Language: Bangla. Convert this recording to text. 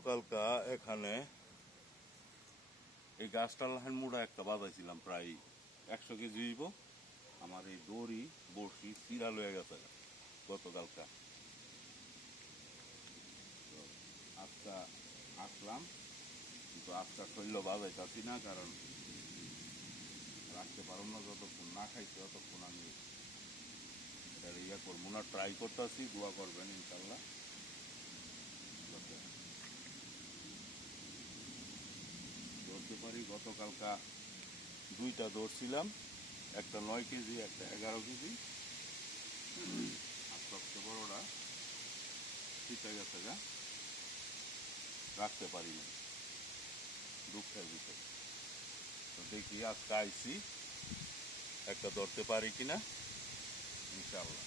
গতকালকা এখানে এই গাছটা লাহান মুড়া একটা বাজাইছিলাম প্রায় 100 কেজি হইব। আমার এই দড়ি বড়শি চিরা লয়ে গেছে গতকালকা। আজকা আসলাম, কিন্তু আজকা শৈল্য বাজাইতেছি না, কারণ রাখতে পারব না। যতক্ষণ না খাইছি ততক্ষণ আমি এটা ইয়ে করবো না, ট্রাই করতেছি। দোয়া করবেন ইনশাল্লাহ। ধরতে পারি। গতকালকা দুইটা ধরছিলাম, একটা 9 কেজি, একটা 11 কেজি। আর সবচেয়ে বড়টা শীতে গেছে গা, রাখতে পারি না, দুঃখের ভিতরে। তো দেখি আজকে আইসি একটা ধরতে পারি কিনা, ইনশাল্লাহ।